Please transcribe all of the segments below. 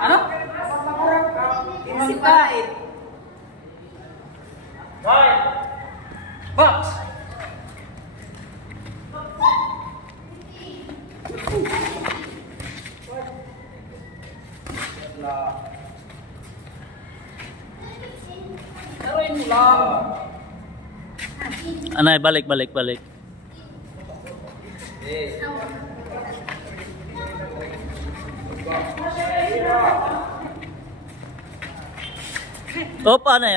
Ano? Inside. Box. Anay, balik. Opa, anay.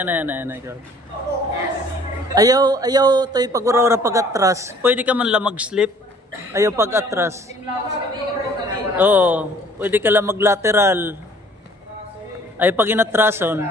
Ayaw tayo pag-ura pag-atras. Pwede ka man lang mag-slip. Ayaw pag-atras. Oo, pwede ka lang mag-lateral. Ay pag inatrason.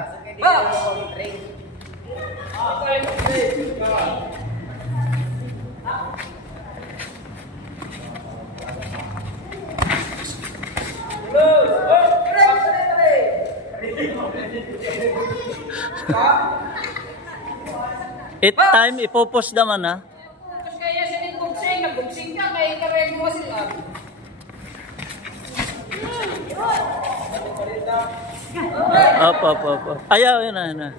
It time ipopos naman ha. Kaya siya nag-boxing, nag-boxing ka, kaya karego mo sila. Opo. Ayaw yun na.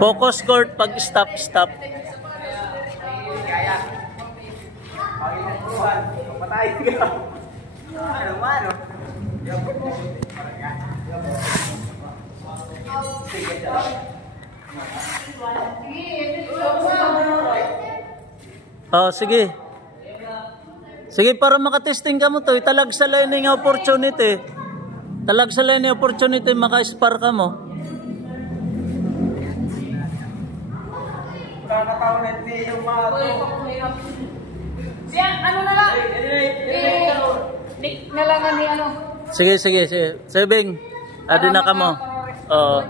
Focus court pag stop. Patay ka. Ano? Oh, sige. Sige, para makatesting ka mo to, talag sa line ng opportunity. Maka-spar ka mo. Kakatawa na yung mga siya, ano na lang? Nick na lang ni ano. Sige. Sebing, adi na ka mo. Oo.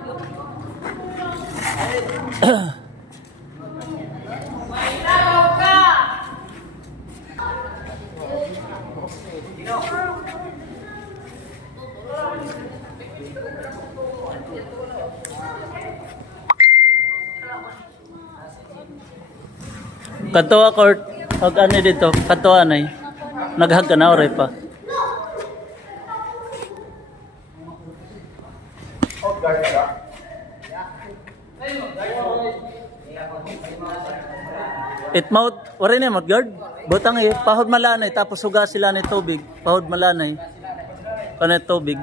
Katuwa court, pag ano dito, katuwa na naghag ka na oray pa. Itmouth, wari na mouth guard. Butang pahod malanay, tapos huga sila ni tubig. Pahod malanay. Kanay tubig.